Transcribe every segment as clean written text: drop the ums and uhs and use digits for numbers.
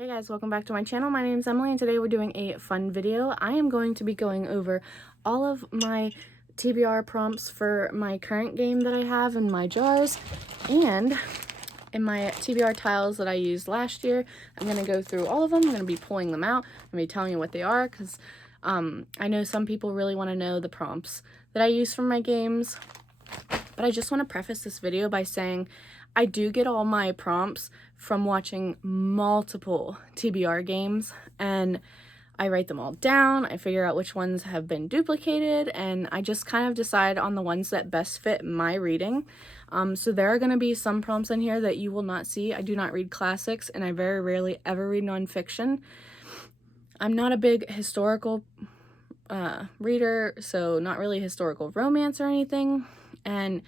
Hey guys, welcome back to my channel. My name is Emily and today we're doing a fun video. I am going to be going over all of my TBR prompts for my current game that I have in my jars and in my TBR tiles that I used last year. I'm going to go through all of them. I'm going to be pulling them out. I'm going to be telling you what they are because I know some people really want to know the prompts that I use for my games. But I just want to preface this video by saying I do get all my prompts from watching multiple TBR games, and I write them all down. I figure out which ones have been duplicated, and I just kind of decide on the ones that best fit my reading. So there are going to be some prompts in here that you will not see. I do not read classics, and I very rarely ever read nonfiction. I'm not a big historical reader, so not really historical romance or anything, and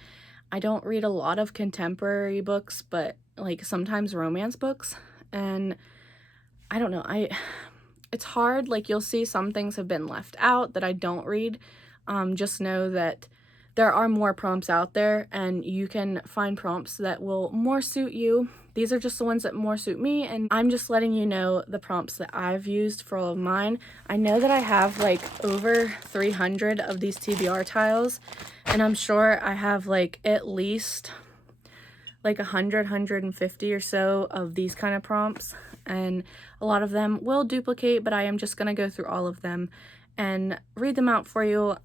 I don't read a lot of contemporary books, but like sometimes romance books, and I don't know, it's hard. Like, you'll see some things have been left out that I don't read. Just know that there are more prompts out there and you can find prompts that will more suit you. These are just the ones that more suit me, and I'm just letting you know the prompts that I've used for all of mine. I know that I have like over 300 of these TBR tiles, and I'm sure I have like at least like 100, 150 or so of these kind of prompts, and a lot of them will duplicate, but I am just going to go through all of them and read them out for you.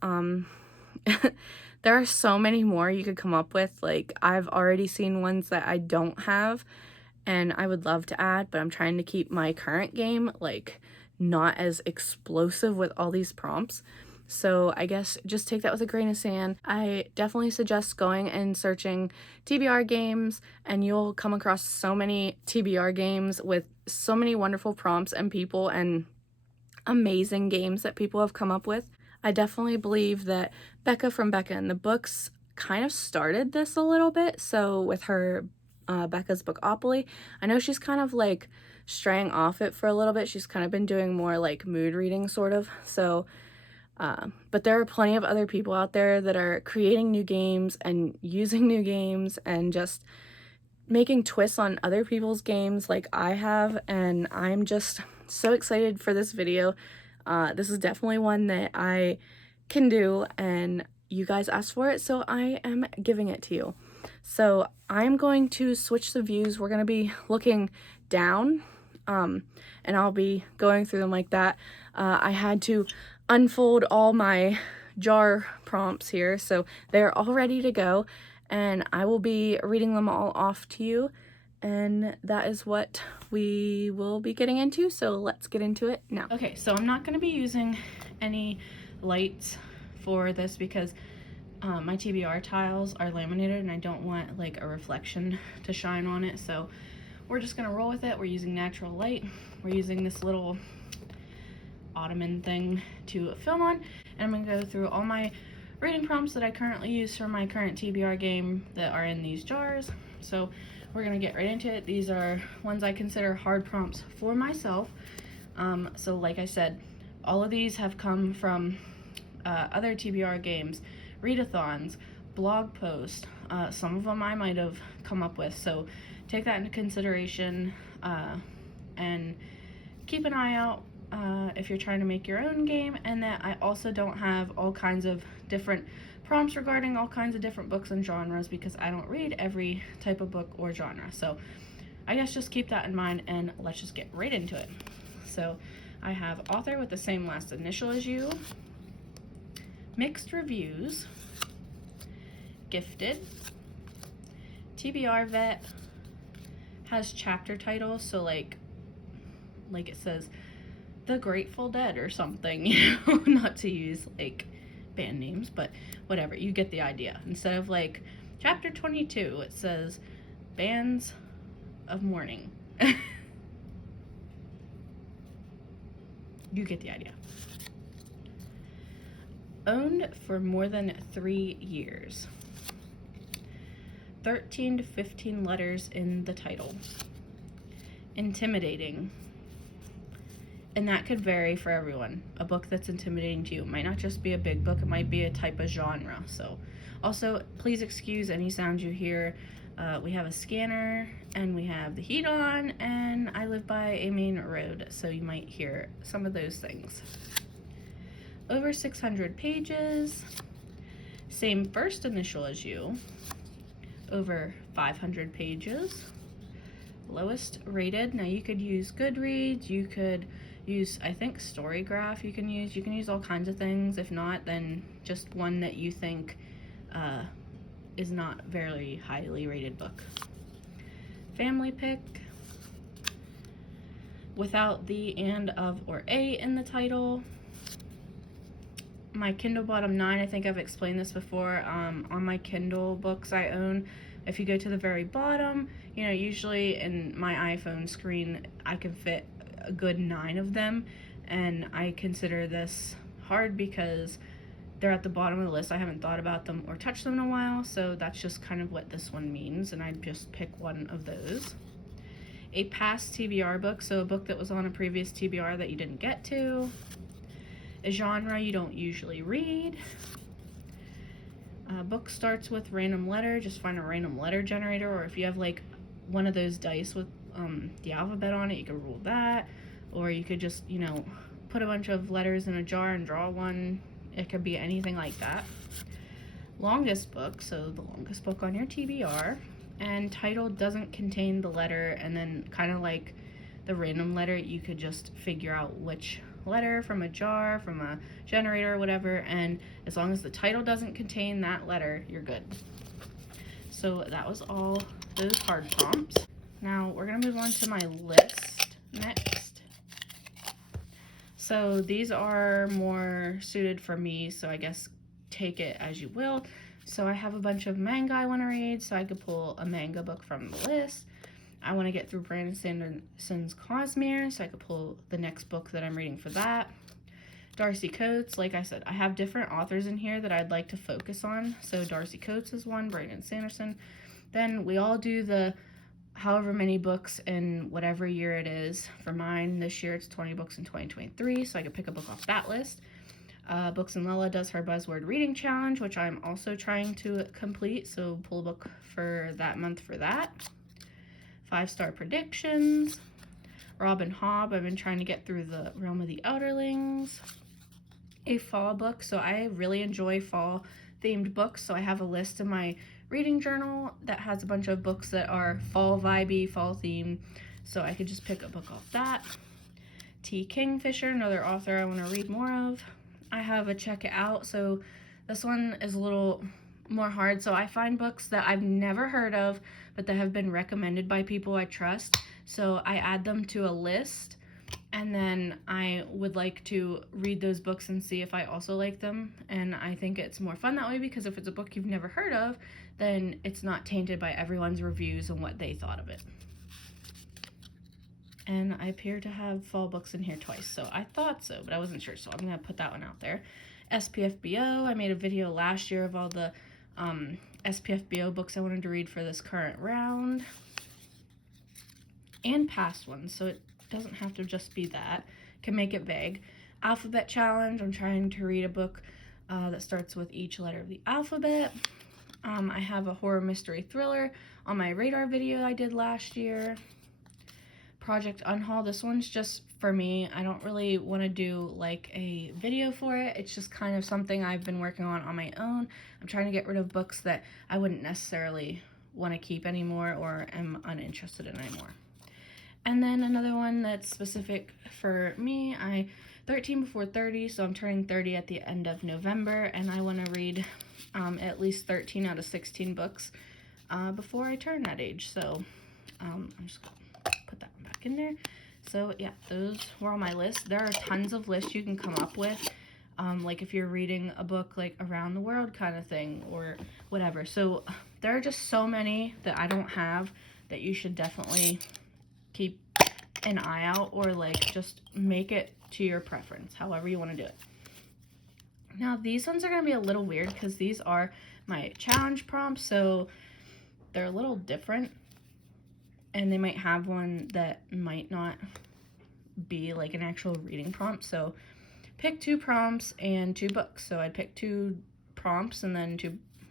There are so many more you could come up with. Like, I've already seen ones that I don't have and I would love to add, but I'm trying to keep my current game like not as explosive with all these prompts. So I guess just take that with a grain of sand. I definitely suggest going and searching TBR games, and you'll come across so many TBR games with so many wonderful prompts and people and amazing games that people have come up with. I definitely believe that Becca from Becca in the Books kind of started this a little bit. So with her Becca's Bookopoly, I know she's kind of like straying off it for a little bit. She's kind of been doing more like mood reading sort of. So but there are plenty of other people out there that are creating new games and using new games and just making twists on other people's games like I have, and I'm just so excited for this video. This is definitely one that I can do, and you guys asked for it, so I am giving it to you. So I'm going to switch the views. We're going to be looking down, and I'll be going through them like that. I had to unfold all my jar prompts here, so they're all ready to go, and I will be reading them all off to you, and that is what we will be getting into, so let's get into it now. Okay, so I'm not going to be using any lights for this because my TBR tiles are laminated and I don't want like a reflection to shine on it, so we're just going to roll with it. We're using natural light. We're using this little ottoman thing to film on, and I'm going to go through all my reading prompts that I currently use for my current TBR game that are in these jars. So we're going to get right into it. These are ones I consider hard prompts for myself. So like I said, all of these have come from other TBR games, readathons, blog posts. Some of them I might have come up with, so take that into consideration, and keep an eye out if you're trying to make your own game. And that I also don't have all kinds of different prompts regarding all kinds of different books and genres because I don't read every type of book or genre. So I guess just keep that in mind, and let's just get right into it. So I have author with the same last initial as you, mixed reviews, gifted, TBR vet, has chapter titles, so like it says The Grateful Dead or something, you know, not to use like band names, but whatever, you get the idea. Instead of like chapter 22, it says Bands of Mourning. You get the idea. Owned for more than 3 years. 13 to 15 letters in the title. Intimidating. And that could vary for everyone. A book that's intimidating to you might not just be a big book, it might be a type of genre. So also, please excuse any sounds you hear. We have a scanner, and we have the heat on, and I live by a main road, so you might hear some of those things. Over 600 pages. Same first initial as you. Over 500 pages. Lowest rated. Now you could use Goodreads, you could use, I think, Storygraph you can use all kinds of things. If not, then just one that you think is not very highly rated book. Family pick. Without the and, of, or a in the title. My Kindle bottom 9, I think I've explained this before, on my Kindle books I own. If you go to the very bottom, you know, usually in my iPhone screen, I can fit a good 9 of them, and I consider this hard because they're at the bottom of the list. I haven't thought about them or touched them in a while, so that's just kind of what this one means, and I just pick one of those. A past TBR book, so a book that was on a previous TBR that you didn't get to. A genre you don't usually read. Book starts with random letter. Just find a random letter generator, or if you have like one of those dice with the alphabet on it, you could roll that, or you could just, you know, put a bunch of letters in a jar and draw one. It could be anything like that. Longest book, so the longest book on your TBR, and title doesn't contain the letter, and then kind of like the random letter, you could just figure out which letter from a jar, from a generator, whatever, and as long as the title doesn't contain that letter, you're good. So that was all those hard prompts. Now we're gonna move on to my list next. So these are more suited for me, so I guess take it as you will. So I have a bunch of manga I want to read, so I could pull a manga book from the list. I want to get through Brandon Sanderson's Cosmere, so I could pull the next book that I'm reading for that. Darcy Coates, like I said, I have different authors in here that I'd like to focus on. So Darcy Coates is one, Brandon Sanderson. Then we all do the however many books in whatever year it is. For mine, this year it's 20 books in 2023, so I could pick a book off that list. Books and Lella does her Buzzword Reading Challenge, which I'm also trying to complete, so pull a book for that month for that. 5-star predictions. Robin Hobb, I've been trying to get through the Realm of the Outerlings. A fall book, so I really enjoy fall themed books, so I have a list in my reading journal that has a bunch of books that are fall vibey, fall themed, so I could just pick a book off that. T. Kingfisher, another author I want to read more of. I have a check it out, so this one is a little more hard. So I find books that I've never heard of but that have been recommended by people I trust, so I add them to a list, and then I would like to read those books and see if I also like them. And I think it's more fun that way, because if it's a book you've never heard of, then it's not tainted by everyone's reviews and what they thought of it. And I appear to have fall books in here twice, so I thought so, but I wasn't sure, so I'm going to put that one out there. SPFBO, I made a video last year of all the SPFBO books I wanted to read for this current round. And past ones, so it doesn't have to just be that. Can make it vague. Alphabet Challenge, I'm trying to read a book that starts with each letter of the alphabet. I have a horror mystery thriller on my radar video I did last year. Project Unhaul, this one's just for me. I don't really want to do like a video for it. It's just kind of something I've been working on my own. I'm trying to get rid of books that I wouldn't necessarily want to keep anymore or am uninterested in anymore. And then another one that's specific for me, 13 before 30, so I'm turning 30 at the end of November, and I want to read at least 13 out of 16 books before I turn that age. So I'm just going to put that one back in there. So yeah, those were on my list. There are tons of lists you can come up with, like if you're reading a book like around the world kind of thing or whatever. So there are just so many that I don't have that you should definitely keep an eye out, or like just make it to your preference, however you want to do it. Now these ones are going to be a little weird because these are my challenge prompts, so they're a little different, and they might have one that might not be like an actual reading prompt. So pick 2 prompts and 2 books. So I'd pick 2 prompts and then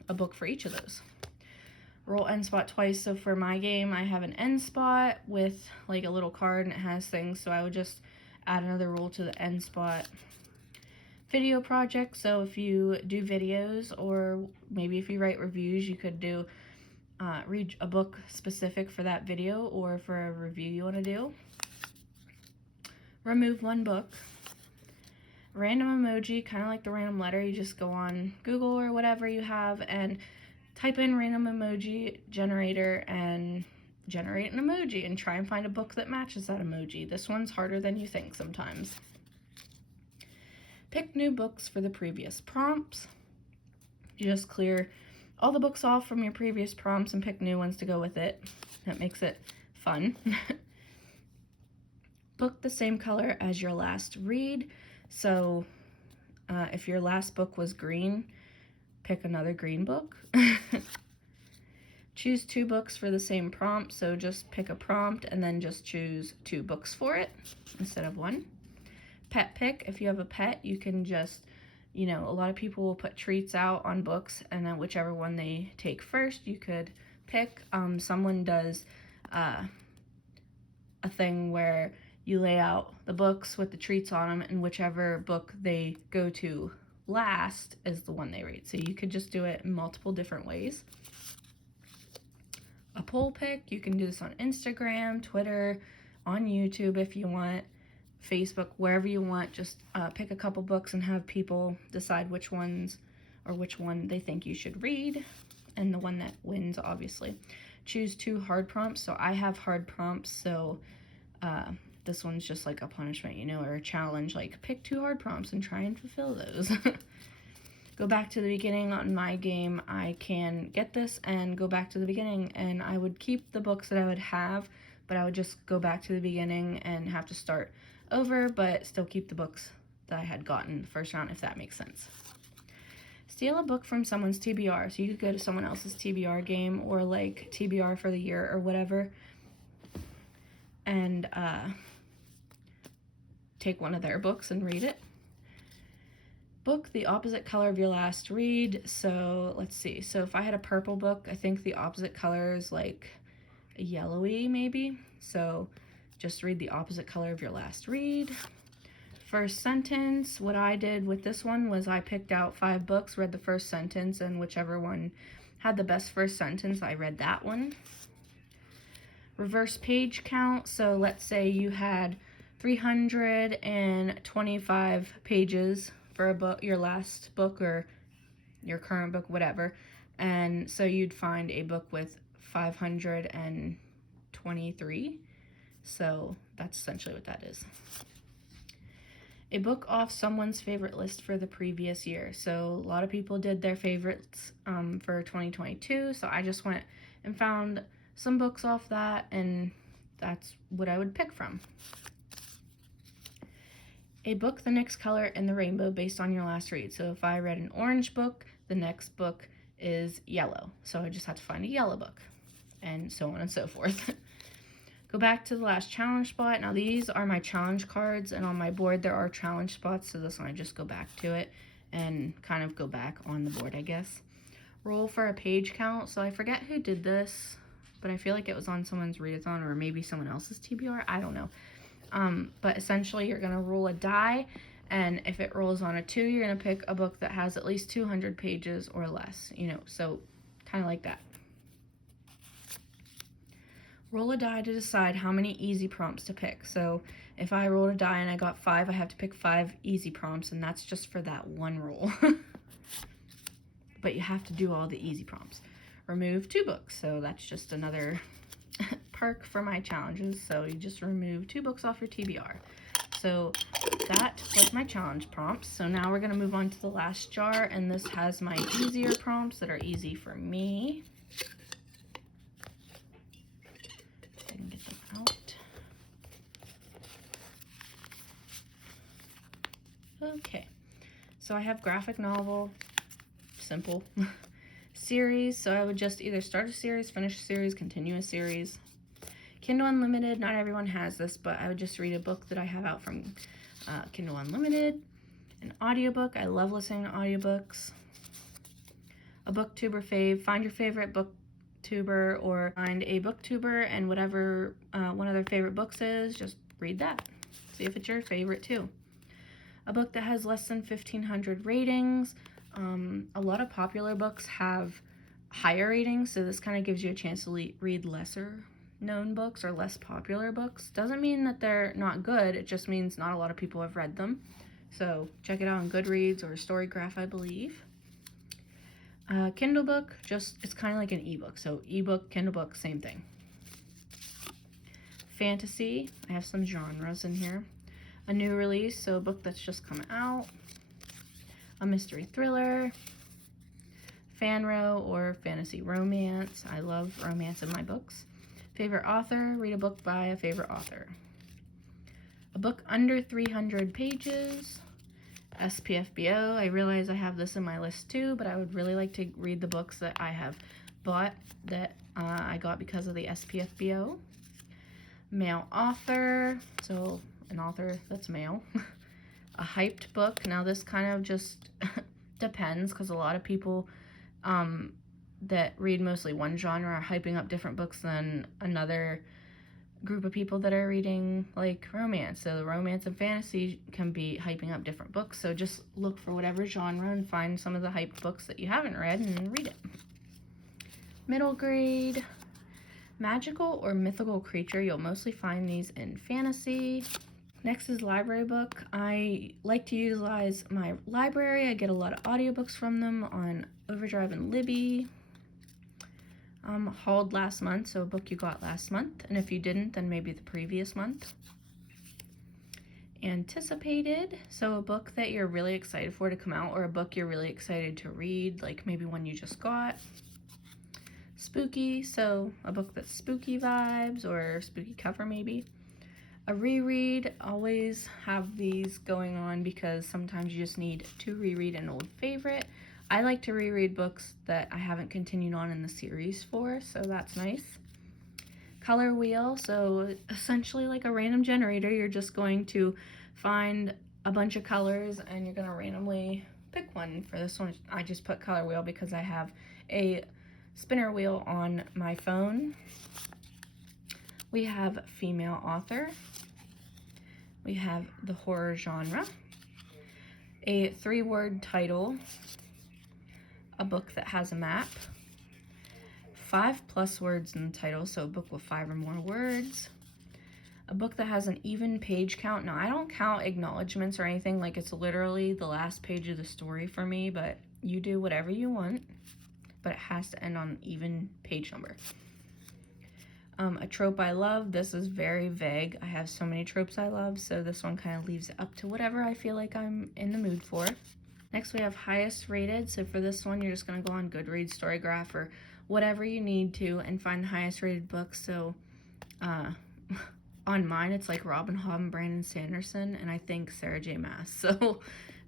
a book for each of those. roll end spot twice. So for my game, I have an end spot with like a little card and it has things. So I would just add another roll to the end spot. Video project. So if you do videos, or maybe if you write reviews, you could do read a book specific for that video or for a review you want to do. Remove one book. Random emoji, kind of like the random letter. You just go on Google or whatever you have and type in random emoji generator and generate an emoji and try and find a book that matches that emoji. This one's harder than you think sometimes. Pick new books for the previous prompts. You just clear all the books off from your previous prompts and pick new ones to go with it. That makes it fun. Book the same color as your last read. So if your last book was green, pick another green book. Choose 2 books for the same prompt. So just pick a prompt and then just choose 2 books for it instead of 1. Pet pick. If you have a pet, you can just, a lot of people will put treats out on books, and then whichever one they take first, you could pick. Someone does a thing where you lay out the books with the treats on them, and whichever book they go to last is the one they read. So you could just do it in multiple different ways. A poll pick. You can do this on Instagram, Twitter, on YouTube if you want, Facebook, wherever you want. Just pick a couple books and have people decide which ones or which one they think you should read, and the one that wins, obviously. Choose 2 hard prompts. So I have hard prompts, so this one's just like a punishment, or a challenge, like pick 2 hard prompts and try and fulfill those. Go back to the beginning. On my game, I can get this and go back to the beginning, and I would keep the books that I would have, but I would just go back to the beginning and have to start over, but still keep the books that I had gotten the first round, if that makes sense. Steal a book from someone's TBR. So you could go to someone else's TBR game, or like TBR for the year or whatever, and take one of their books and read it. Book the opposite color of your last read. So let's see. So if I had a purple book, I think the opposite color is like yellowy maybe. So just read the opposite color of your last read. First sentence. What I did with this one was I picked out 5 books, read the first sentence, and whichever one had the best first sentence, I read that one. Reverse page count. So let's say you had 325 pages for a book, your last book or your current book, whatever. And so you'd find a book with 523. So that's essentially what that is. A book off someone's favorite list for the previous year. So a lot of people did their favorites for 2022. So I just went and found some books off that, and that's what I would pick from. A book the next color in the rainbow based on your last read. So if I read an orange book, the next book is yellow. So I just have to find a yellow book, and so on and so forth. Go back to the last challenge spot. Now these are my challenge cards, and on my board there are challenge spots, so this one I just go back to it and kind of go back on the board, I guess. Roll for a page count. So I forget who did this, but I feel like it was on someone's readathon or maybe someone else's TBR. I don't know. But essentially you're gonna roll a die, and if it rolls on a 2, you're gonna pick a book that has at least 200 pages or less, so kind of like that. Roll a die to decide how many easy prompts to pick. So if I rolled a die and I got 5, I have to pick 5 easy prompts, and that's just for that one roll. But you have to do all the easy prompts. Remove 2 books. So that's just another perk for my challenges. So you just remove 2 books off your TBR. So that was my challenge prompts. So now we're going to move on to the last jar, and this has my easier prompts that are easy for me. I can get them out. Okay, so I have graphic novel, simple. Series, so I would just either start a series, finish a series, continue a series. Kindle Unlimited, not everyone has this, but I would just read a book that I have out from Kindle Unlimited. An audiobook, I love listening to audiobooks. A booktuber fave, find your favorite booktuber tuber or find a booktuber and whatever one of their favorite books is, just read that. See if it's your favorite too. A book that has less than 1,500 ratings. A lot of popular books have higher ratings, so this kind of gives you a chance to read lesser known books or less popular books. Doesn't mean that they're not good, it just means not a lot of people have read them. So check it out on Goodreads or Storygraph, I believe. Kindle book, it's kind of like an ebook. So ebook, Kindle book, same thing. Fantasy, I have some genres in here. A new release, so a book that's just come out. A mystery thriller. Fanro or fantasy romance. I love romance in my books. Favorite author, read a book by a favorite author. A book under 300 pages. SPFBO, I realize I have this in my list too, but I would really like to read the books that I have bought that I got because of the SPFBO. Male author, so an author that's male. A hyped book, now this kind of just depends because a lot of people that read mostly one genre are hyping up different books than another group of people that are reading like romance. So the romance and fantasy can be hyping up different books, so just look for whatever genre and find some of the hyped books that you haven't read and read it. Middle grade. Magical or mythical creature, you'll mostly find these in fantasy. Next is library book. I like to utilize my library. I get a lot of audiobooks from them on Overdrive and Libby. Hauled last month, so a book you got last month, and if you didn't, then maybe the previous month. Anticipated, so a book that you're really excited for to come out, or a book you're really excited to read, like maybe one you just got. Spooky, so a book that's spooky vibes or spooky cover maybe. A reread, always have these going on because sometimes you just need to reread an old favorite. I like to reread books that I haven't continued on in the series for, so that's nice. Color wheel, so essentially like a random generator, you're just going to find a bunch of colors and you're going to randomly pick one. For this one, I just put color wheel because I have a spinner wheel on my phone. We have female author. We have the horror genre. A 3-word title. A book that has a map. 5+ words in the title, so a book with 5 or more words. A book that has an even page count. Now, I don't count acknowledgments or anything, like it's literally the last page of the story for me, but you do whatever you want. But it has to end on an even page number. A trope I love. This is very vague. I have so many tropes I love, so this one kind of leaves it up to whatever I feel like I'm in the mood for. Next we have highest rated. So for this one, you're just going to go on Goodreads, Storygraph, or whatever you need to and find the highest rated books. So on mine, it's like Robin Hobb and Brandon Sanderson, and I think Sarah J. Maas. So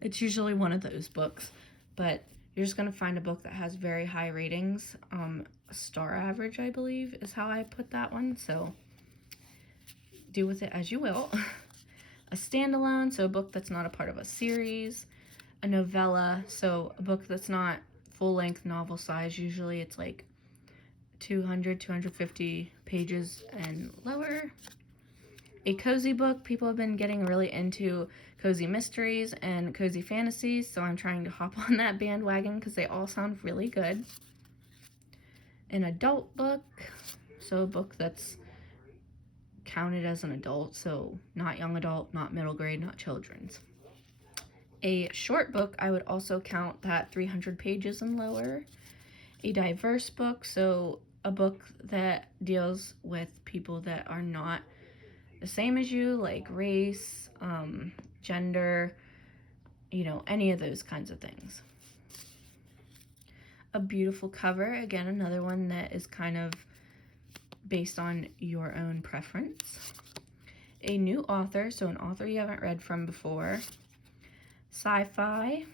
it's usually one of those books. But you're just going to find a book that has very high ratings. A star average, I believe, is how I put that one. So do with it as you will. A standalone, so a book that's not a part of a series. A novella, so a book that's not full-length novel size. Usually it's like 200, 250 pages and lower. A cozy book. People have been getting really into cozy mysteries and cozy fantasies, so I'm trying to hop on that bandwagon because they all sound really good. An adult book, so a book that's counted as an adult, so not young adult, not middle grade, not children's. A short book, I would also count that 300 pages and lower. A diverse book, so a book that deals with people that are not the same as you, like race, gender, you know, any of those kinds of things. A beautiful cover, again, another one that is kind of based on your own preference. A new author, so an author you haven't read from before. Sci-fi.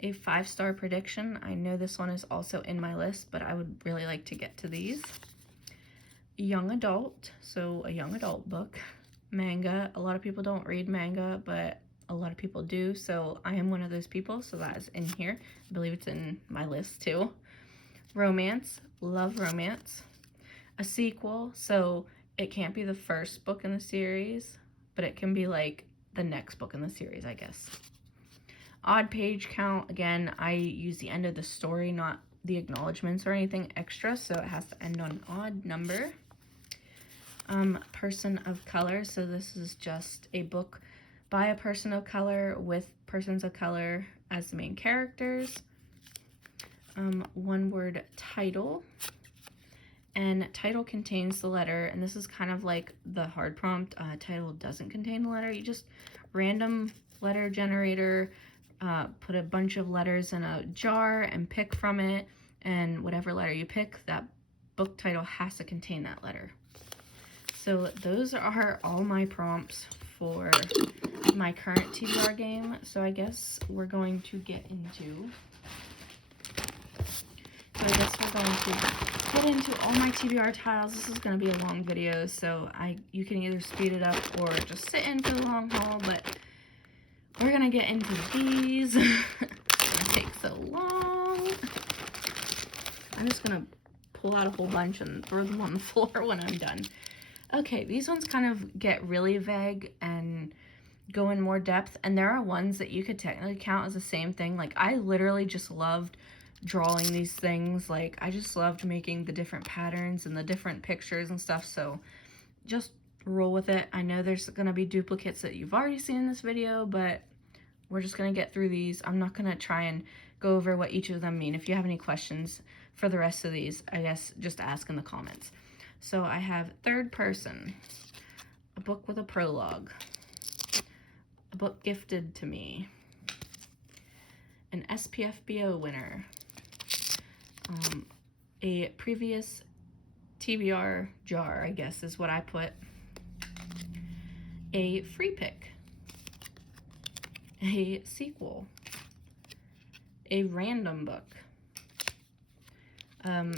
A 5-star prediction. I know this one is also in my list, but I would really like to get to these. Young adult, so a young adult book. Manga. A lot of people don't read manga, but a lot of people do, so I am one of those people, so that is in here. I believe it's in my list too. Romance, love romance. A sequel, so it can't be the first book in the series, but it can be like the next book in the series, I guess. Odd page count, again, I use the end of the story, not the acknowledgements or anything extra, so it has to end on an odd number. Person of color, so this is just a book by a person of color with persons of color as the main characters. One word title, and title contains the letter, and this is kind of like the hard prompt. Title doesn't contain the letter. You just random letter generator, put a bunch of letters in a jar and pick from it, and whatever letter you pick, that book title has to contain that letter. So those are all my prompts for my current TBR game. So I guess we're going to get into all my TBR tiles. This is going to be a long video, so you can either speed it up or just sit in for the long haul, but we're going to get into these. It's going to take so long. I'm just going to pull out a whole bunch and throw them on the floor when I'm done. Okay, these ones kind of get really vague and go in more depth, and there are ones that you could technically count as the same thing. Like, I literally just loved drawing these things. Like, I just loved making the different patterns and the different pictures and stuff, so just roll with it. I know there's gonna be duplicates that you've already seen in this video, but we're just gonna get through these. I'm not gonna try and go over what each of them mean. If you have any questions for the rest of these, I guess just ask in the comments. So I have third person, a book with a prologue, a book gifted to me, an SPFBO winner, a previous TBR jar, I guess is what I put, a free pick, a sequel, a random book.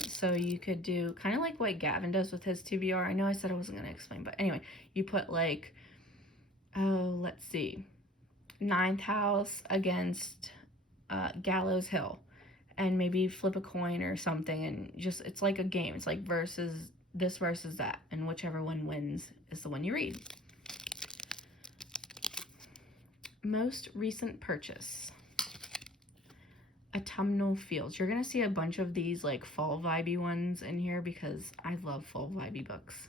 So you could do kind of like what Gavin does with his TBR. I know I said I wasn't going to explain, but anyway, you put like, oh, let's see, Ninth House against Gallows Hill, and maybe flip a coin or something, and just, it's like a game. It's like versus this versus that, and whichever one wins is the one you read. Most recent purchase, Autumnal Fields. You're gonna see a bunch of these like fall vibey ones in here because I love fall vibey books.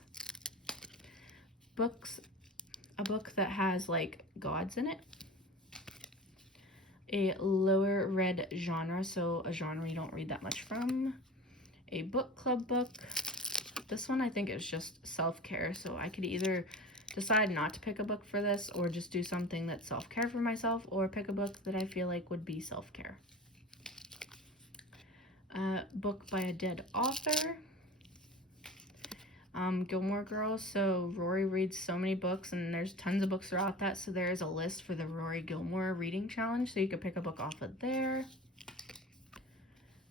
A book that has like gods in it. A lower read genre, so a genre you don't read that much from. A book club book. This one I think is just self-care, so I could either decide not to pick a book for this or just do something that's self-care for myself, or pick a book that I feel like would be self-care. Book by a dead author. Gilmore Girls, so Rory reads so many books, and there's tons of books throughout that, so there is a list for the Rory Gilmore reading challenge, so you could pick a book off of there.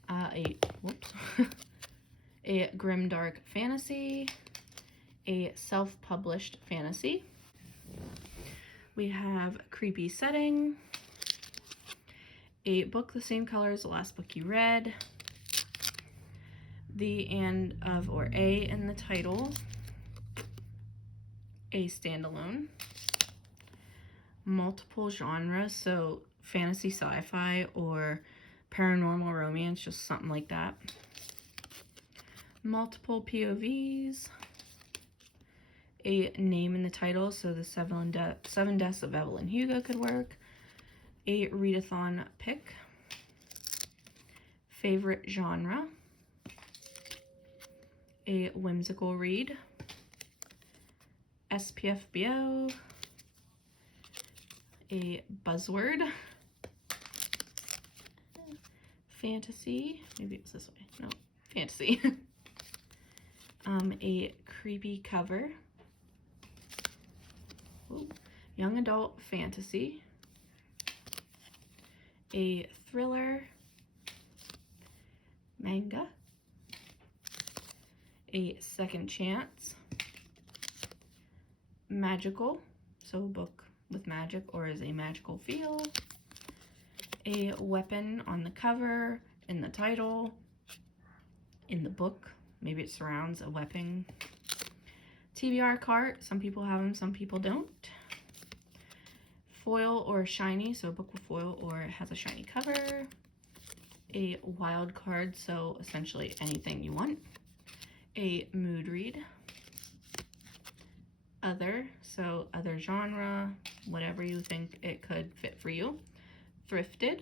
A grimdark fantasy, a self-published fantasy. We have creepy setting, a book the same color as the last book you read, the and of or a in the title, a standalone, multiple genres, so fantasy, sci-fi, or paranormal romance, just something like that, multiple POVs, a name in the title, so the Seven Deaths of Evelyn Hugo could work, a readathon pick, favorite genre, a whimsical read, SPFBO, a buzzword, fantasy, maybe it was this way, no, fantasy, a creepy cover, ooh, young adult fantasy, a thriller, manga, a second chance, magical, so a book with magic or is a magical feel, a weapon on the cover, in the title, in the book. Maybe it surrounds a weapon. TBR cart. Some people have them, some people don't. Foil or shiny, so a book with foil or it has a shiny cover. A wild card, so essentially anything you want. A mood read. Other, so other genre, whatever you think it could fit for you. Thrifted.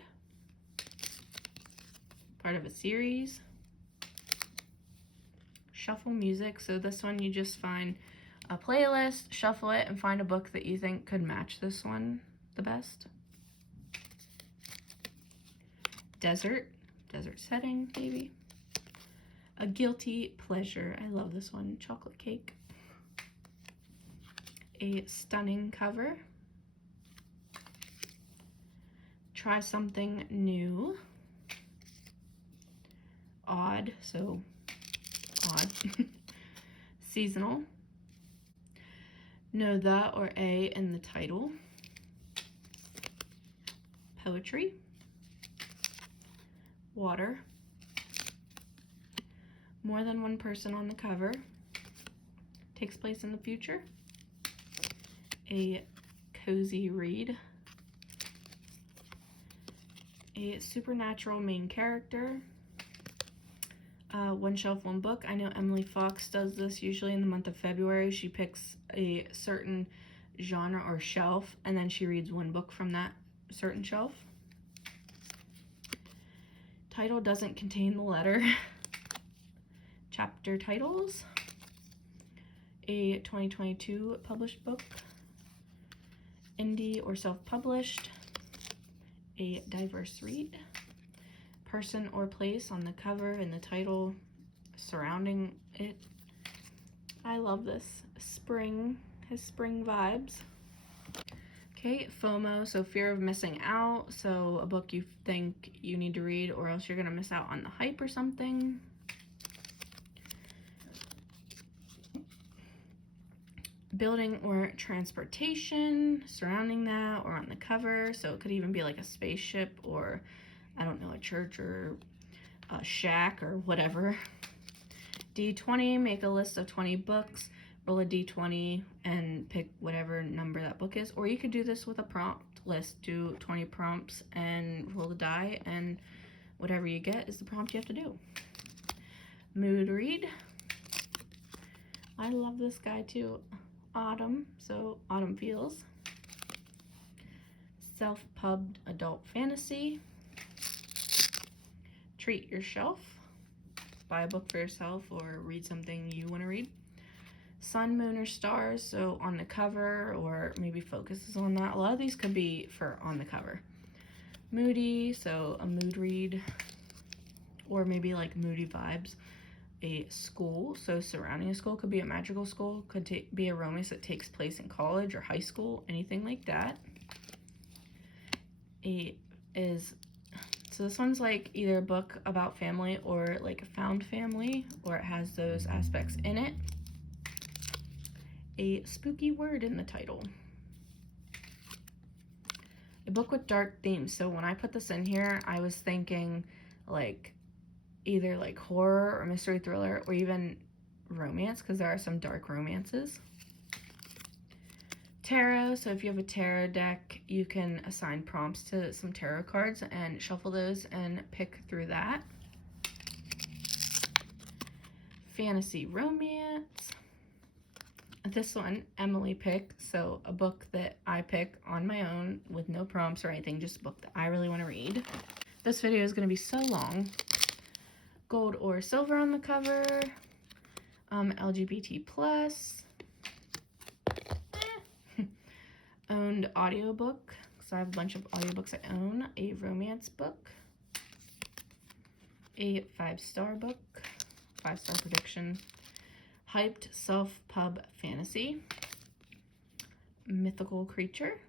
Part of a series. Shuffle music, so this one you just find a playlist, shuffle it, and find a book that you think could match this one the best. Desert setting, maybe. A guilty pleasure, I love this one, chocolate cake. A stunning cover. Try something new. Odd, so odd. Seasonal. Know the or a in the title. Poetry. Water. More than one person on the cover. Takes place in the future. A cozy read. A supernatural main character. One shelf, one book. I know Emily Fox does this usually in the month of February. She picks a certain genre or shelf, and then she reads one book from that certain shelf. Title doesn't contain the letter. Chapter titles. A 2022 published book. Indie or self-published. A diverse read. Person or place on the cover and the title surrounding it. I love this. Spring, has spring vibes. Okay, FOMO, so fear of missing out. So a book you think you need to read or else you're gonna miss out on the hype or something. Building or transportation surrounding that or on the cover. So it could even be like a spaceship or I don't know, a church or a shack or whatever. D20, make a list of 20 books, roll a D20 and pick whatever number that book is. Or you could do this with a prompt list, do 20 prompts and roll the die and whatever you get is the prompt you have to do. Mood read. I love this guy too. Autumn, so autumn feels. Self-pubbed adult fantasy. Treat yourself. Buy a book for yourself or read something you want to read. Sun, moon, or stars, so on the cover or maybe focuses on that. A lot of these could be for on the cover. Moody, so a mood read or maybe like moody vibes. A school, so surrounding a school, could be a magical school, could be a romance that takes place in college or high school, anything like that. So this one's like either a book about family or like a found family, or it has those aspects in it. A spooky word in the title. A book with dark themes. So when I put this in here, I was thinking like either like horror or mystery thriller or even romance, because there are some dark romances. Tarot, so if you have a tarot deck, you can assign prompts to some tarot cards and shuffle those and pick through that. Fantasy romance. This one Emily picked, so a book that I pick on my own with no prompts or anything, just a book that I really want to read. This video is going to be so long. Gold or silver on the cover. LGBT plus. Owned audiobook, so I have a bunch of audiobooks I own. A romance book. A 5-star book. 5-star prediction. Hyped self-pub fantasy. Mythical creature.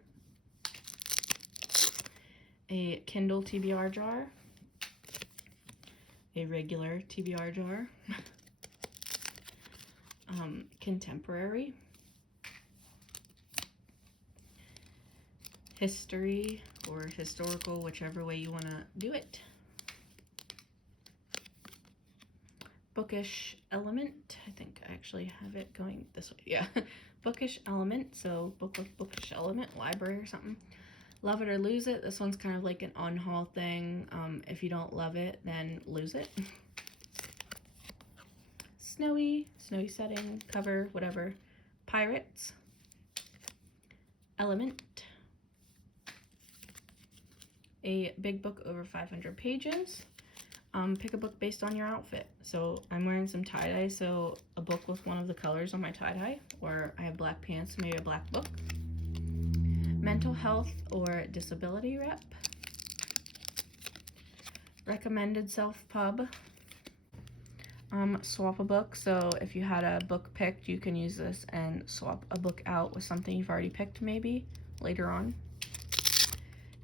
A Kindle TBR jar. A regular TBR jar. Contemporary. History or historical, whichever way you want to do it. bookish element. I think I actually have it going this way. Yeah, bookish element. So book with bookish element, library or something. Love it or lose it. This one's kind of like an on-haul thing. If you don't love it, then lose it. Snowy setting, cover, whatever. Pirates. Element. A big book over 500 pages. Pick a book based on your outfit. So I'm wearing some tie-dye, so a book with one of the colors on my tie-dye, or I have black pants, so maybe a black book. Mental health or disability rep. Recommended self-pub. Swap a book, so if you had a book picked, you can use this and swap a book out with something you've already picked maybe later on.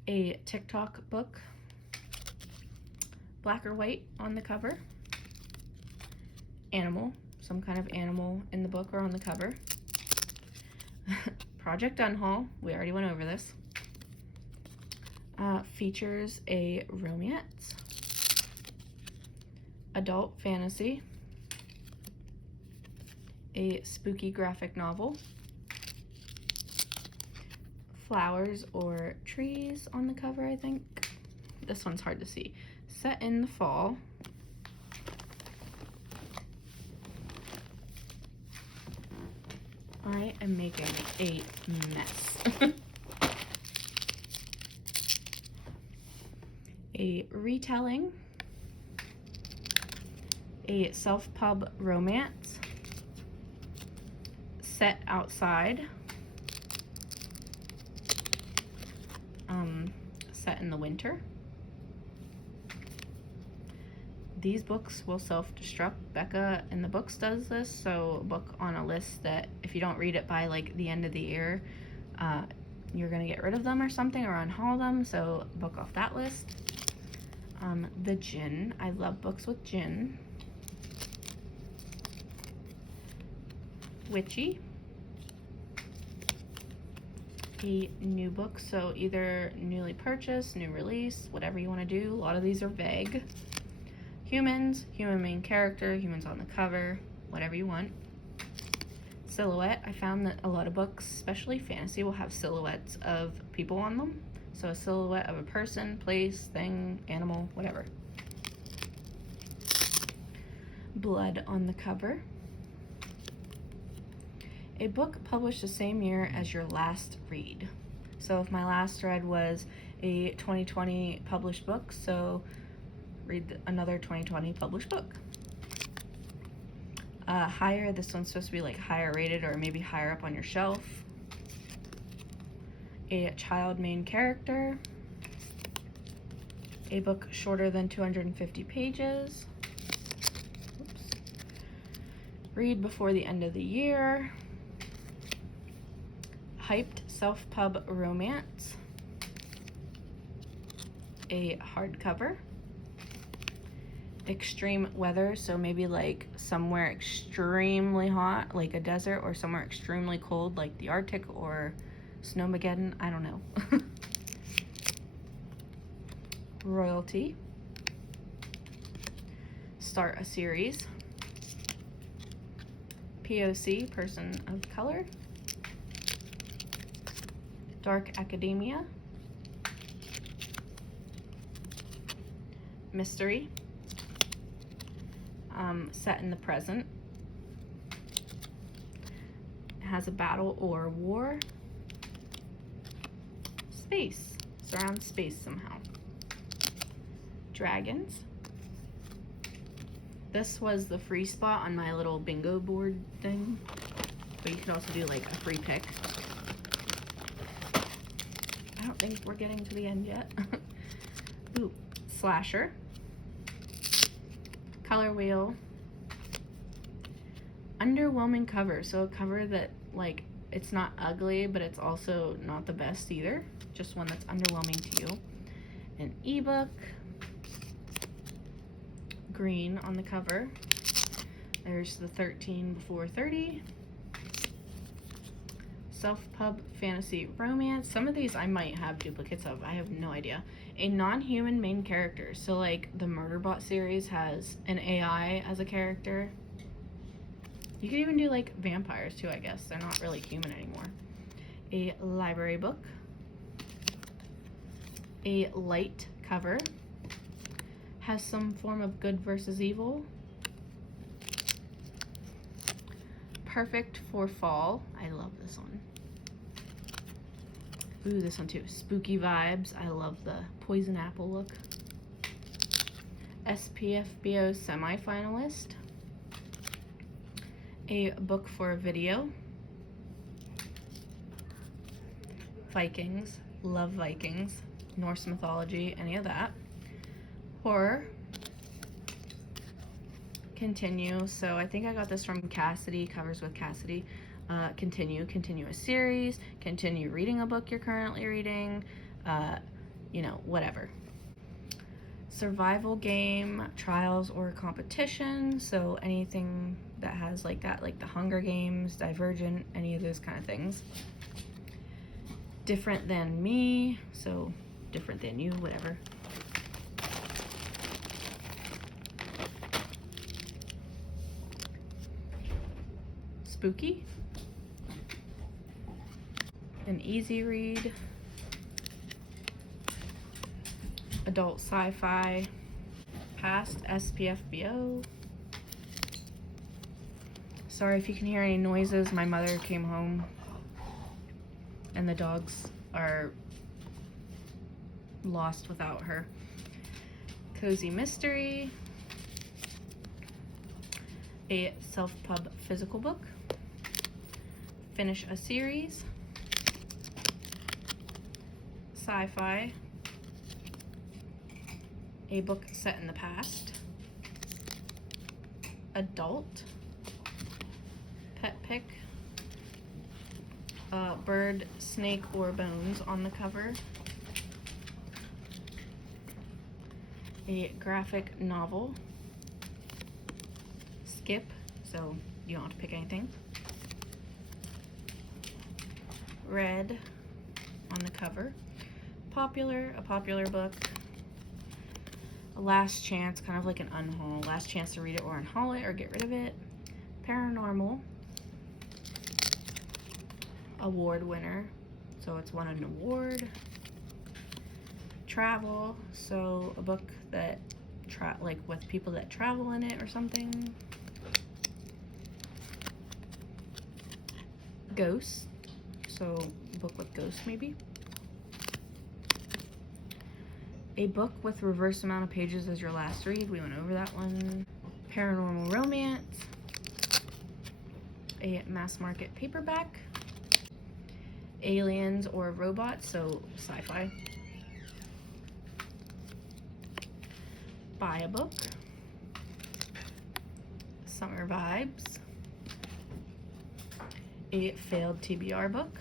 A TikTok book. Black or white on the cover. Animal, some kind of animal in the book or on the cover. Project Unhaul, we already went over this. Features a romance. Adult fantasy. A spooky graphic novel. Flowers or trees on the cover, I think. This one's hard to see. Set in the fall. I am making a mess. A retelling. A self-pub romance. Set outside. Set in the winter. These books will self-destruct. Becca in the books does this, so a book on a list that if you don't read it by like the end of the year, you're gonna get rid of them or something, or unhaul them, so book off that list. The Djinn, I love books with Djinn. Witchy. A new book, so either newly purchased, new release, whatever you want to do. A lot of these are vague. Humans, human main character, humans on the cover, whatever you want. Silhouette, I found that a lot of books, especially fantasy, will have silhouettes of people on them. So a silhouette of a person, place, thing, animal, whatever. Blood on the cover. A book published the same year as your last read. So if my last read was a 2020 published book, so read another 2020 published book. Higher, this one's supposed to be like higher rated or maybe higher up on your shelf. A child main character. A book shorter than 250 pages. Oops. Read before the end of the year. Hyped self-pub romance. A hardcover. Extreme weather, so maybe like somewhere extremely hot, like a desert, or somewhere extremely cold, like the Arctic or Snowmageddon, I don't know. Royalty. Start a series. POC, person of color. Dark academia. Mystery. Set in the present. It has a battle or war. Space. Surrounds space somehow. Dragons. This was the free spot on my little bingo board thing. But you could also do like a free pick. I don't think we're getting to the end yet. Ooh, slasher. Color wheel. Underwhelming cover, so a cover that like it's not ugly but it's also not the best either, just one that's underwhelming to you. An ebook. Green on the cover. There's the 13 before 30. self-pub fantasy romance. Some of these I might have duplicates of. I have no idea. A non-human main character. So like the Murderbot series has an AI as a character. You could even do like vampires too, I guess. They're not really human anymore. A library book. A light cover. Has some form of good versus evil. Perfect for fall. I love this one. Ooh, this one too. Spooky vibes. I love the poison apple look. SPFBO semi-finalist. A book for a video. Vikings. Love Vikings. Norse mythology. Any of that. Horror. Continue. So I think I got this from Cassidy, Covers with Cassidy. Continue a series, continue reading a book you're currently reading, you know, whatever. Survival game, trials or competition, so anything that has like that, like the Hunger Games, Divergent, any of those kind of things. Different than me, so different than you, whatever. Spooky. An easy read. Adult sci-fi. Past SPFBO. Sorry if you can hear any noises. My mother came home and the dogs are lost without her. Cozy mystery. A self-pub physical book. Finish a series. Sci-fi. A book set in the past. Adult. Pet pick. Bird, snake, or bones on the cover. A graphic novel. Skip, so you don't have to pick anything. Red on the cover. Popular, a popular book. A last chance, kind of like an unhaul. Last chance to read it or unhaul it or get rid of it. Paranormal. Award winner, so it's won an award. Travel, so a book that like with people that travel in it or something. Ghosts, so a book with ghosts maybe. A book with reverse amount of pages as your last read. We went over that one. Paranormal romance. A mass market paperback. Aliens or robots, so sci-fi. Buy a book. Summer vibes. A failed TBR book.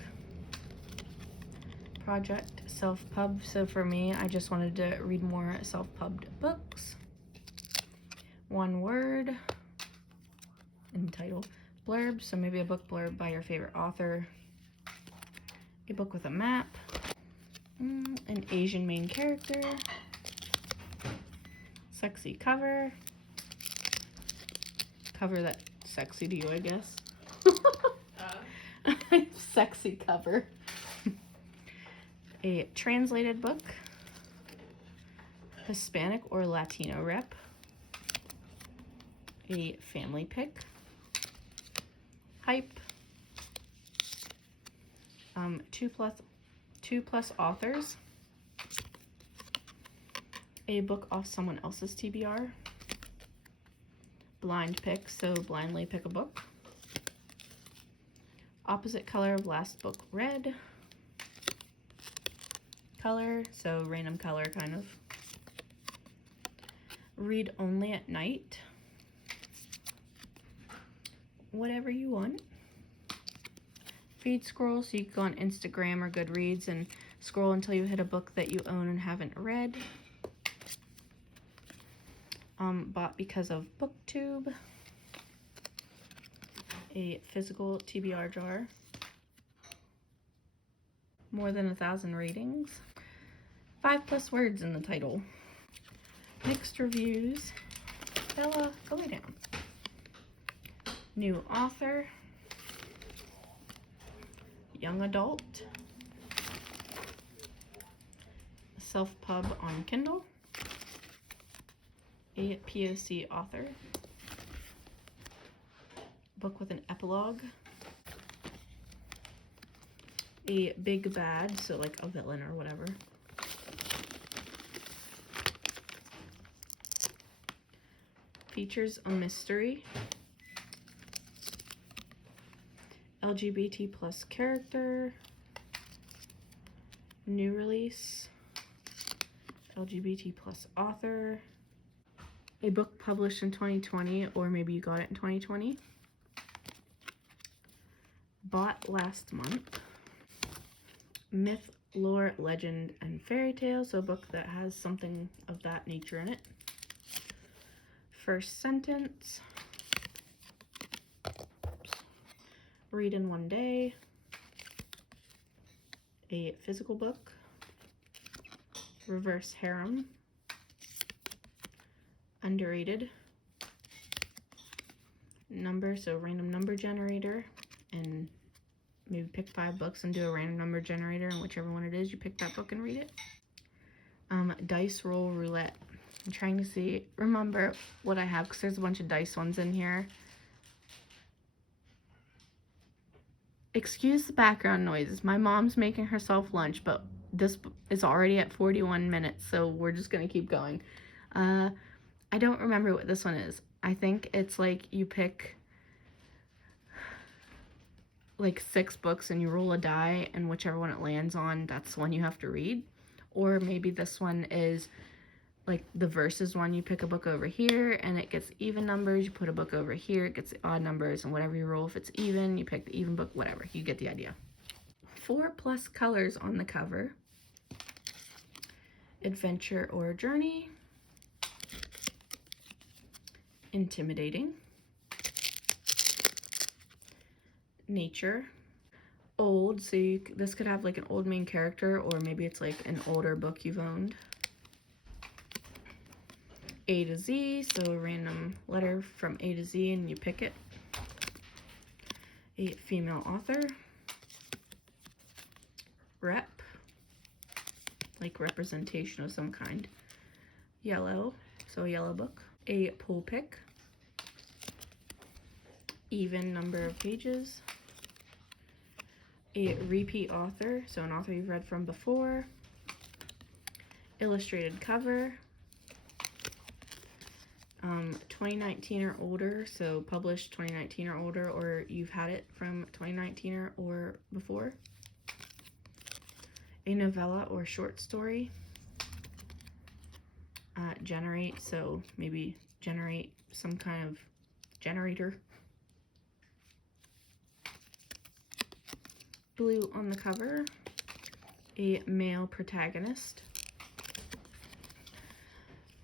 Project self-pub, so for me, I just wanted to read more self-pubbed books. One word in the title. Blurb, so maybe a book blurb by your favorite author. A book with a map. An Asian main character. Sexy cover. Cover that's sexy to you, I guess. Sexy cover. A translated book. Hispanic or Latino rep. A family pick. Hype. 2+ authors. A book off someone else's TBR. Blind pick, so blindly pick a book. Opposite color of last book read. Color, so random color kind of. Read only at night. Whatever you want. Feed scroll, so you can go on Instagram or Goodreads and scroll until you hit a book that you own and haven't read. Bought because of BookTube. A physical TBR jar. More than 1,000 ratings. 5+ words in the title. Mixed reviews. Bella, go lay down. New author. Young adult. Self-pub on Kindle. A POC author. Book with an epilogue. A big bad, so like a villain or whatever. Features a mystery. LGBT plus character. New release. LGBT plus author. A book published in 2020, or maybe you got it in 2020. Bought last month. Myth, lore, legend, and fairy tale, so a book that has something of that nature in it. First sentence. Read in one day. A physical book. Reverse harem. Underrated. Number, so random number generator, and maybe pick 5 books and do a random number generator, and whichever one it is, you pick that book and read it. Dice roll roulette. I'm trying to remember what I have, because there's a bunch of dice ones in here. Excuse the background noises. My mom's making herself lunch, but this is already at 41 minutes, so we're just gonna keep going. I don't remember what this one is. I think it's like you pick like 6 books and you roll a die, and whichever one it lands on, that's the one you have to read. Or maybe this one is like the verses one. You pick a book over here and it gets even numbers. You put a book over here, it gets odd numbers, and whatever you roll, if it's even, you pick the even book, whatever. You get the idea. 4+ colors on the cover. Adventure or journey. Intimidating. Nature. Old, so this could have like an old main character, or maybe it's like an older book you've owned. A to Z, so a random letter from A to Z and you pick it. A female author. Rep, like representation of some kind. Yellow, so a yellow book. A pull pick. Even number of pages. A repeat author, so an author you've read from before. Illustrated cover. 2019 or older, so published 2019 or older, or you've had it from 2019 or before. A novella or short story. Generate, so maybe generate some kind of generator. Blue on the cover. A male protagonist.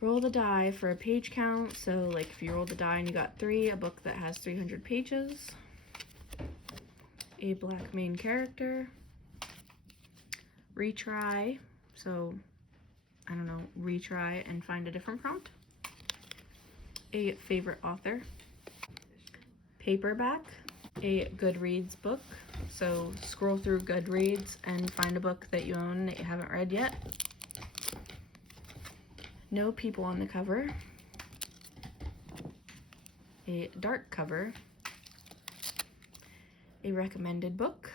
Roll the die for a page count, so like if you roll the die and you got 3, a book that has 300 pages. A black main character. Retry, so I don't know, retry and find a different prompt. A favorite author. Paperback. A Goodreads book, so scroll through Goodreads and find a book that you own that you haven't read yet. No people on the cover. A dark cover. A recommended book.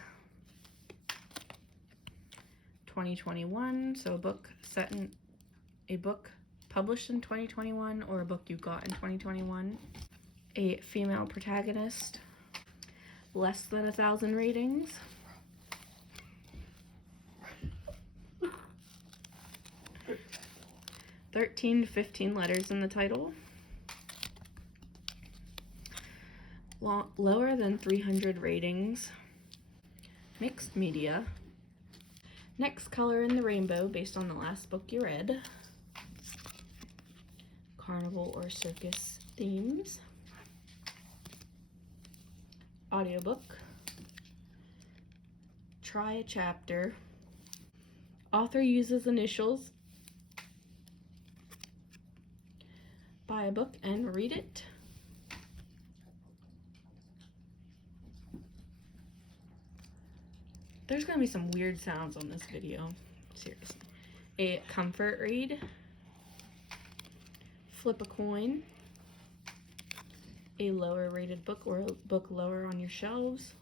2021, so a book published in 2021, or a book you got in 2021. A female protagonist. Less than 1,000 ratings. (13 to 15 letters in the title. Lower than 300 ratings. Mixed media. Next color in the rainbow based on the last book you read. Carnival or circus themes. Audiobook. Try a chapter. Author uses initials. Buy a book and read it. There's gonna be some weird sounds on this video, seriously. A comfort read. Flip a coin. A lower rated book or a book lower on your shelves.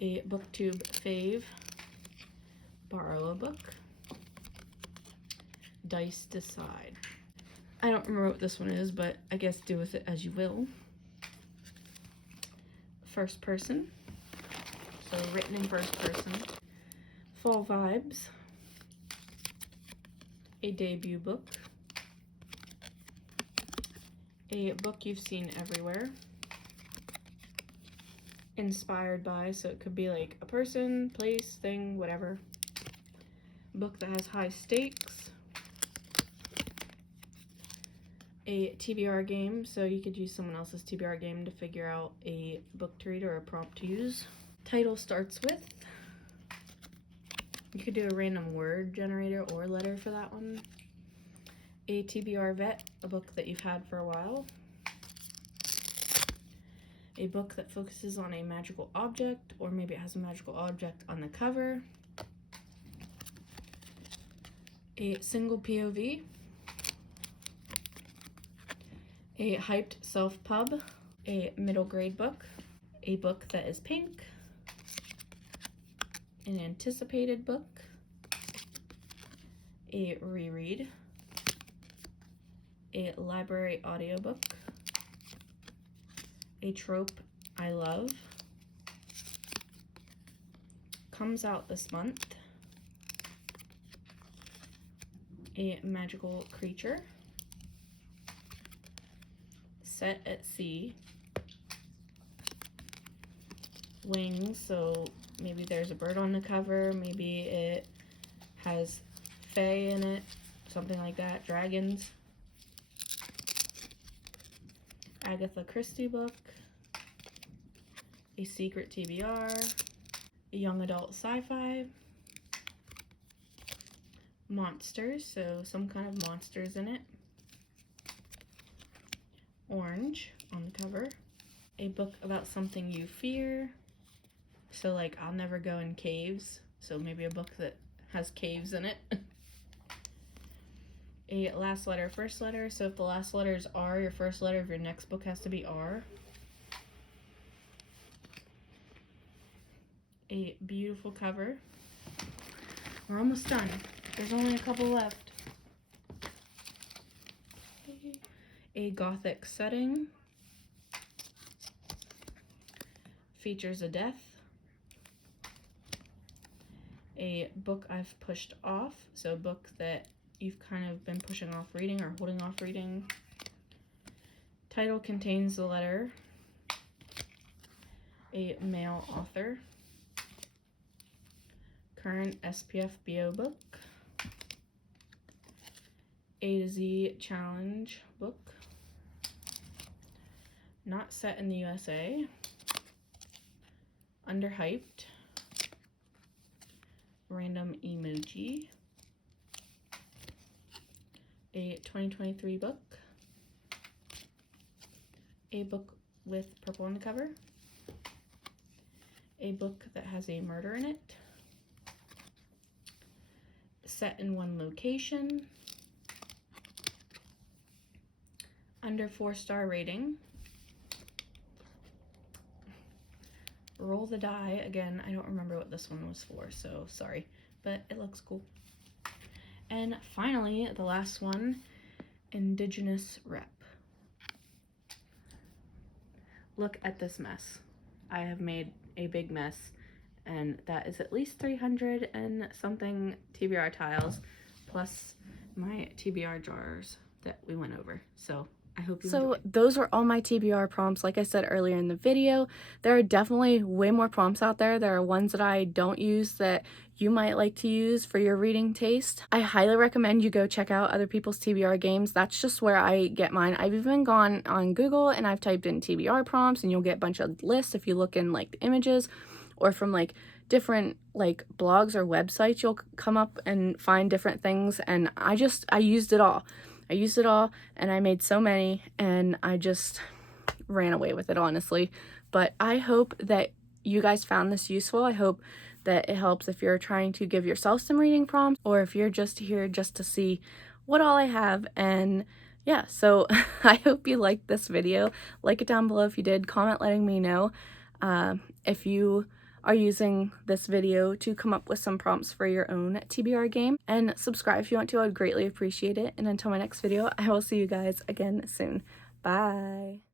A booktube fave. Borrow a book. Dice decide. I don't remember what this one is, but I guess do with it as you will. First person. So written in first person. Fall vibes. A debut book. A book you've seen everywhere. Inspired by, so it could be like a person, place, thing, whatever. Book that has high stakes. A TBR game, so you could use someone else's TBR game to figure out a book to read or a prompt to use. Title starts with. You could do a random word generator or letter for that one. A TBR vet, a book that you've had for a while. A book that focuses on a magical object, or maybe it has a magical object on the cover. A single POV. A hyped self-pub. A middle grade book. A book that is pink. An anticipated book. A reread. A library audiobook. A trope I love. Comes out this month. A magical creature. Set at sea. Wings, so maybe there's a bird on the cover, maybe it has fae in it, something like that, dragons. Agatha Christie book. A secret TBR. A young adult sci-fi. Monsters, so some kind of monsters in it. Orange on the cover. A book about something you fear. So like, I'll never go in caves. So maybe a book that has caves in it. A last letter, first letter. So if the last letter is R, your first letter of your next book has to be R. A beautiful cover. We're almost done. There's only a couple left. A gothic setting. Features a death. A book I've pushed off, so a book that you've kind of been pushing off reading or holding off reading. Title contains the letter. A male author. Current SPF BO book. A to Z challenge book. Not set in the USA. Underhyped. Random emoji. A 2023 book. A book with purple on the cover. A book that has a murder in it. Set in one location. Under 4-star rating. Roll the die. Again, I don't remember what this one was for, so sorry, but it looks cool. And finally, the last one, Indigenous Rep. Look at this mess. I have made a big mess, and that is at least 300 and something TBR tiles, plus my TBR jars that we went over. So I hope you enjoyed. Those were all my TBR prompts. Like I said earlier in the video, there are definitely way more prompts out there. There are ones that I don't use that you might like to use for your reading taste. I highly recommend you go check out other people's TBR games. That's just where I get mine. I've even gone on Google and I've typed in TBR prompts, and you'll get a bunch of lists if you look in like the images, or from like different like blogs or websites, you'll come up and find different things, and I used it all. I used it all, and I made so many, and I just ran away with it, honestly. But I hope that you guys found this useful. I hope that it helps if you're trying to give yourself some reading prompts, or if you're just here just to see what all I have. And yeah, so I hope you liked this video. Like it down below if you did. Comment letting me know if you are using this video to come up with some prompts for your own TBR game. And subscribe if you want to. I would greatly appreciate it. And until my next video, I will see you guys again soon. Bye!